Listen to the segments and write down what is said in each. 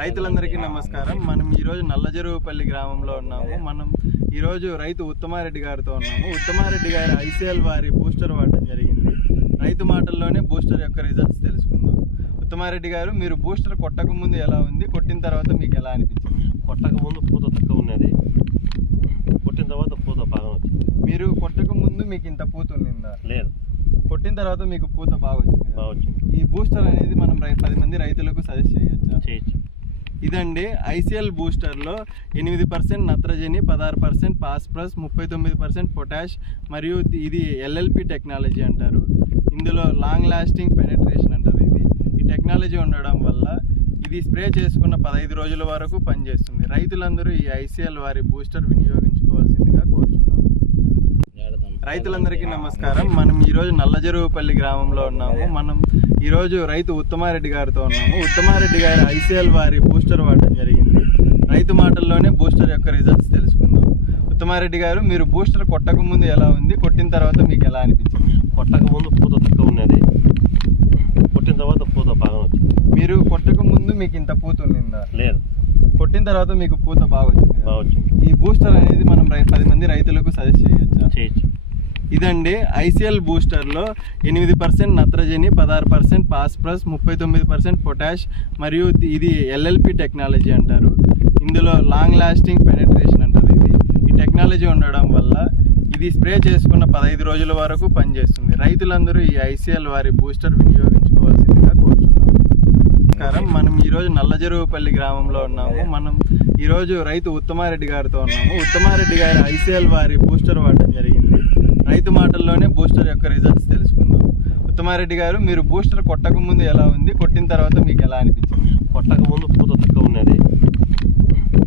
రైతులందరికీ నమస్కారం. మనం ఈరోజు నల్లజరువుపల్లి గ్రామంలో ఉన్నాము. మనం ఈరోజు రైతు ఉత్తమారెడ్డి గారితో ఉన్నాము. ఉత్తమారెడ్డి గారు ఐసీఎల్ వారి బూస్టర్ వాడడం జరిగింది. రైతు మాటల్లోనే బూస్టర్ యొక్క రిజల్ట్స్ తెలుసుకుందాం. ఉత్తమారెడ్డి గారు, మీరు బూస్టర్ కొట్టక ముందు ఎలా ఉంది, కొట్టిన తర్వాత మీకు ఎలా అనిపించింది? కొట్టక ముందు పూత తక్కువ ఉన్నది, కొట్టిన తర్వాత పూత బాగా వచ్చింది. మీరు కొట్టక ముందు మీకు ఇంత పూత ఉండిందా? లేదు, కొట్టిన తర్వాత మీకు పూత బాగా వచ్చింది. బాగా వచ్చింది. ఈ బూస్టర్ అనేది మనం 10 మంది రైతులకు సజెస్ట్ చేయొచ్చా? చేయొచ్చు. ఇదండి ఐసీఎల్ బూస్టర్లో 8% నత్రజని, 16% ఫాస్ఫరస్, 39% పొటాష్ మరియు ఇది ఎల్ఎల్పి టెక్నాలజీ అంటారు. ఇందులో లాంగ్ లాస్టింగ్ పెనట్రేషన్ అంటారు. ఈ టెక్నాలజీ ఉండడం వల్ల ఇది స్ప్రే చేసుకున్న 15 రోజుల వరకు పనిచేస్తుంది. రైతులందరూ ఈ ఐసీఎల్ వారి బూస్టర్ వినియోగించుకోవాల్సిందిగా కోరుచున్నాము. రైతులందరికీ నమస్కారం. మనం ఈరోజు నల్లజరువుపల్లి గ్రామంలో ఉన్నాము. మనం ఈరోజు రైతు ఉత్తమారెడ్డి గారితో ఉన్నాము. ఉత్తమారెడ్డి గారు ఐసీఎల్ వారి బూస్టర్ వాడడం జరిగింది. రైతు మాటల్లోనే బూస్టర్ యొక్క రిజల్ట్స్ తెలుసుకుందాం. ఉత్తమారెడ్డి గారు, మీరు బూస్టర్ కొట్టక ముందు ఎలా ఉంది, కొట్టిన తర్వాత మీకు ఎలా అనిపించింది? కొట్టక ముందు పూత తక్కువ ఉన్నది, కొట్టిన తర్వాత పూత బాగా వచ్చింది. మీరు కొట్టక ముందు మీకు ఇంత పూత ఉండిందా? లేదు, కొట్టిన తర్వాత మీకు పూత బాగా వచ్చింది. బాగా వచ్చింది. ఈ బూస్టర్ అనేది మనం 10 మంది రైతులకు సజెస్ట్ చేయొచ్చా? చేయొచ్చు. ఇదండి ఐసీఎల్ బూస్టర్లో 8% నత్రజని, 16% ఫాస్ఫరస్, 39% పొటాష్ మరియు ఇది ఎల్ఎల్పి టెక్నాలజీ అంటారు. ఇందులో లాంగ్ లాస్టింగ్ పెనట్రేషన్ అంటారు. ఈ టెక్నాలజీ ఉండడం వల్ల ఇది స్ప్రే చేసుకున్న 15 రోజుల వరకు పనిచేస్తుంది. రైతులందరూ ఈ ఐసీఎల్ వారి బూస్టర్ వినియోగించుకోవాల్సిందిగా కోరుచున్నాము. నమస్కారం. మనం ఈరోజు నల్లజరువుపల్లి గ్రామంలో ఉన్నాము. మనం ఈరోజు రైతు ఉత్తమారెడ్డి గారితో ఉన్నాము. ఉత్తమారెడ్డి గారు ఐసీఎల్ వారి బూస్టర్ వాడడం జరిగింది. రైతు మాటల్లోనే బూస్టర్ యొక్క రిజల్ట్స్ తెలుసుకుందాం. ఉత్తమారెడ్డి గారు, మీరు బూస్టర్ కొట్టక ముందు ఎలా ఉంది, కొట్టిన తర్వాత మీకు ఎలా అనిపించింది? కొట్టక ముందు పూత తక్కువ ఉన్నది,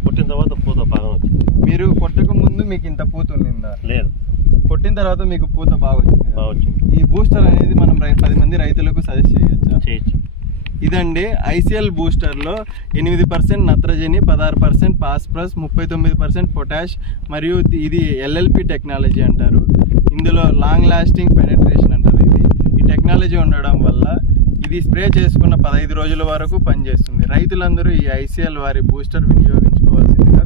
కొట్టిన తర్వాత పూత బాగా వచ్చింది. మీరు కొట్టక ముందు మీకు ఇంత పూత ఉండిందా? లేదు, కొట్టిన తర్వాత మీకు పూత బాగా వచ్చింది. బాగా వచ్చింది. ఈ బూస్టర్ అనేది మనం 10 మంది రైతులకు సజెస్ట్ చేయొచ్చా? చేయొచ్చు. ఇదండి ఐసీఎల్ బూస్టర్లో 8% నత్రజని, 16% ఫాస్ఫరస్, 39% పొటాష్ మరియు ఇది ఎల్ఎల్పి టెక్నాలజీ అంటారు. ఇందులో లాంగ్ లాస్టింగ్ పెనట్రేషన్ అంటారు. ఈ టెక్నాలజీ ఉండడం వల్ల ఇది స్ప్రే చేసుకున్న 15 రోజుల వరకు పనిచేస్తుంది. రైతులందరూ ఈ ఐసీఎల్ వారి బూస్టర్ వినియోగించుకోవాల్సిందిగా